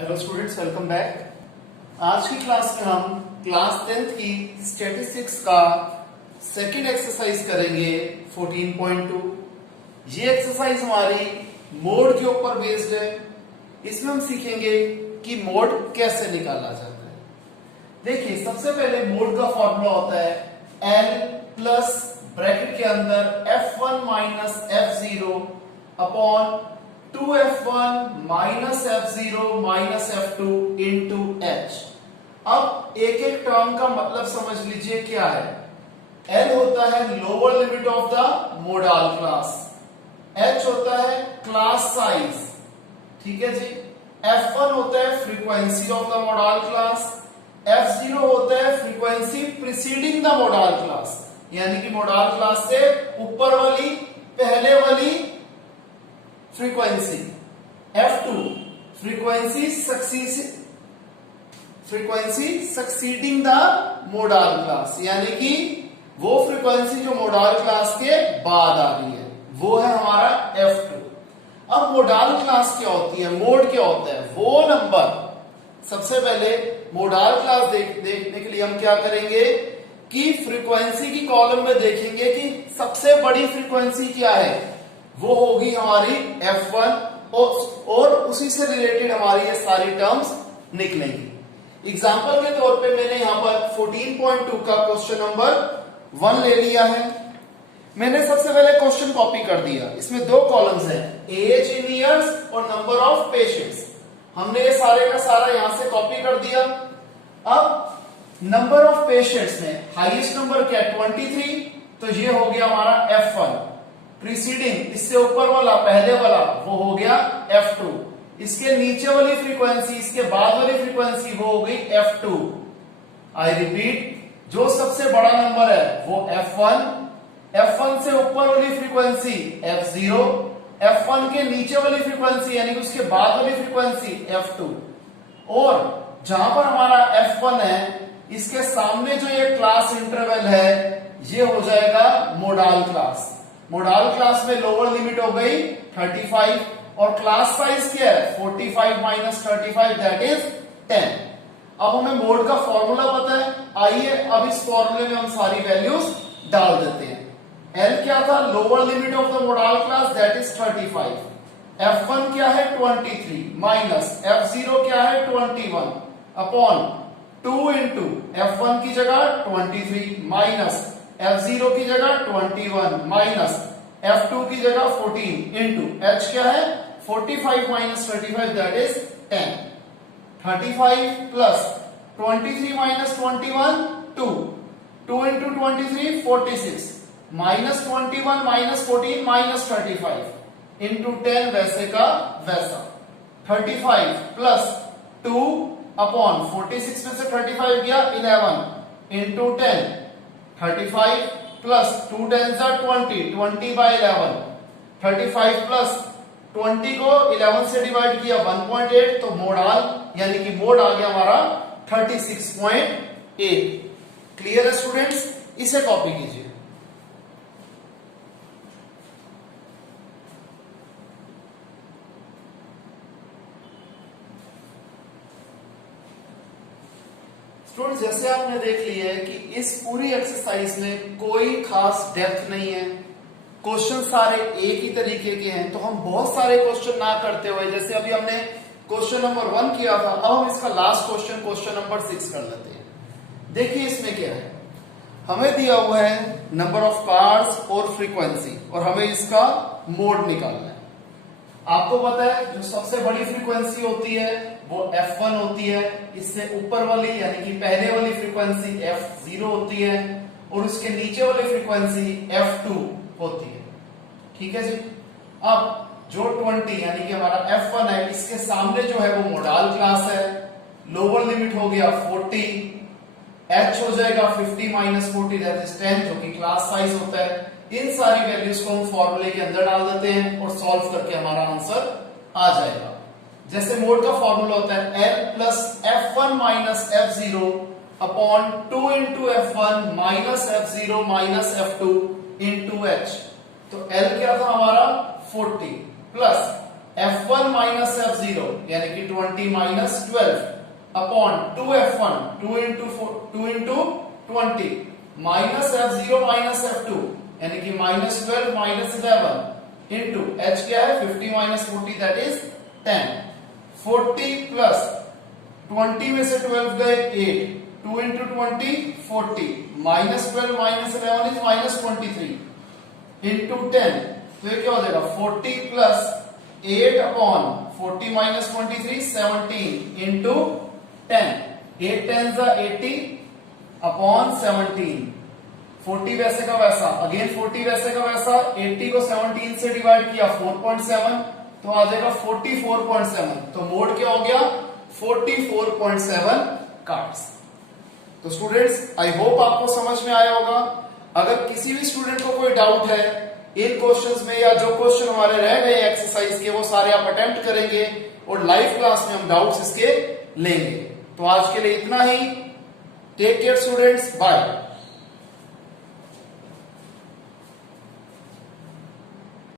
Hello students, welcome back. आज की class में हम क्लास 10th की स्टैटिस्टिक्स का सेकंड एक्सरसाइज करेंगे 14.2। ये एक्सरसाइज हमारी मोड के ऊपर बेस्ड है। इसमें हम सीखेंगे कि मोड कैसे निकाला जाता है। देखिए, सबसे पहले मोड का फॉर्मूला होता है L प्लस ब्रैकेट के अंदर F1 minus F0 upon 2F1 minus F0 minus F2 into H। अब एक एक टर्म का मतलब समझ लीजिए क्या है। L होता है lower limit of the modal class, H होता है क्लास साइज, ठीक है जी। F1 होता है frequency of the modal class, F0 होता है frequency preceding the modal class, यानी कि मोडाल क्लास से ऊपर वाली पहले वाली frequency. F2 frequency succeeding the modal class, यानी कि वो फ्रीक्वेंसी जो मोडाल क्लास के बाद आ रही है, वो है हमारा F2। अब मोडाल क्लास क्या होती है, मोड क्या होता है, वो नंबर। सबसे पहले मोडाल क्लास देखने के लिए हम क्या करेंगे कि फ्रीक्वेंसी की कॉलम में देखेंगे कि सबसे बड़ी फ्रीक्वेंसी क्या है, वो होगी हमारी F1 और उसी से रिलेटेड हमारी ये सारी टर्म्स निकलेंगी। एग्जांपल के तौर पे मैंने यहां पर 14.2 का क्वेश्चन नंबर 1 ले लिया है। मैंने सबसे पहले क्वेश्चन कॉपी कर दिया। इसमें दो कॉलम्स हैं, एज इन इयर्स और नंबर ऑफ पेशेंट्स। हमने ये सारे का सारा यहां से कॉपी कर दिया। अब नंबर ऑफ पेशेंट्स में हाईएस्ट नंबर क्या है 23, तो ये हो गया हमारा F1। प्रीसीडिंग इससे ऊपर वाला पहले वाला वो हो गया F2। इसके नीचे वाली फ्रीक्वेंसी, इसके बाद वाली फ्रीक्वेंसी वो हो गई F2। आई रिपीट, जो सबसे बड़ा नंबर है वो F1, F1 से ऊपर वाली फ्रीक्वेंसी F0, F1 के नीचे वाली फ्रीक्वेंसी यानी कि उसके बाद वाली फ्रीक्वेंसी F2। और जहां पर हमारा F1 है, इसके सामने जो ये क्लास इंटरवल है ये हो जाएगा मोडाल क्लास। मोडाल क्लास में लोअर लिमिट हो गई 35 और क्लास साइज क्या है 45 माइनस 35 दैट इज 10। अब हमें मोड का फॉर्मूला पता है, आइए अब इस फॉर्मूले में हम सारी वैल्यूज डाल देते हैं। L क्या था, lower limit of the modal class that is 35, F1 क्या है 23 माइनस F0 क्या है 21 अपॉन 2 इंटू F1 की जगह 23 माइनस F0 की जगह 21 माइनस F2 की जगह 14 इंटू H क्या है 45 minus 35 that is 10। 35 plus 23 minus 21 2 into 23 46 minus 21 minus 14 minus 35 into 10 वैसे का वैसा। 35 प्लस 2 अपॉन 46 में से 35 गया 11 इंटू 10। 35 plus 2 10 20 bye 11। 35 प्लस 20 को 11 से डिवाइड किया 1.8, तो मोडाल यानी कि मोड आ गया हमारा 36.8। क्लियर है स्टूडेंट्स, इसे कॉपी कीजिए। स्टूडेंट्स, जैसे आपने देख लिया है कि इस पूरी एक्सरसाइज में कोई खास डेप्थ नहीं है, क्वेश्चन सारे एक ही तरीके के हैं। तो हम बहुत सारे क्वेश्चन ना करते हुए, जैसे अभी हमने क्वेश्चन नंबर 1 किया था, अब हम इसका लास्ट क्वेश्चन नंबर 6 कर लेते हैं। देखिए इसमें क्या है, हमें दिया हुआ है नंबर ऑफ कार्स और फ्रीक्वेंसी और हमें इसका मोड निकालना है। आपको पता है जो सबसे बड़ी फ्रीक्वेंसी होती है वो F1 होती है, इससे ऊपर वाली यानी कि पहले वाली फ्रीक्वेंसी F0 होती है और उसके नीचे वाली फ्रीक्वेंसी F2 होती है, ठीक है जी। अब जो 20 यानी कि हमारा F1 है, इसके सामने जो है वो मोडाल क्लास है, लोअर लिमिट हो गया 40, H हो जाएगा 50 माइनस 40 दैट इज 10 जो कि क्लास साइज होता है। इन सारी वैल्यूज को हम फॉर्मूले के अंदर डाल देते हैं और सॉल्व करके हमारा आंसर आ जाएगा। जैसे मोड का फॉर्मूला होता है L plus F1 minus F0 upon 2 into F1 minus F0 minus F2 into H। तो L क्या था हमारा 40 प्लस f1 माइनस f0 यानी कि 20 minus 12 upon 2f1 2 into 20 minus f0 minus f2 यानी कि माइनस 12 माइनस 11 इंटू h क्या है 50 माइनस 40 दैट इज 10 40 प्लस 20 में से 12 गए 8 2 into 20 40 minus 12 minus 11 is minus 23 into 10 तो ये क्या हो जाएगा 40 प्लस 8 अपॉन 40 माइनस 23 17 इंटू 10 8 10 जा 80 अपॉन 17 40 वैसे का वैसा अगेन 40 वैसे का वैसा 80 को 17 से डिवाइड किया 4.7 तो आ जाएगा 44.7 तो मोड क्या हो गया 44.7 कार्ड्स। तो स्टूडेंट्स आई होप आपको समझ में आया होगा। अगर किसी भी स्टूडेंट को कोई डाउट है इन क्वेश्चंस में या जो क्वेश्चन हमारे रह गए एक्सरसाइज के वो सारे आप अटेम्प्ट करेंगे और लाइव क्लास में हम डाउट्स इसके लेंगे। तो आज के लिए इतना ही। Take care students, bye.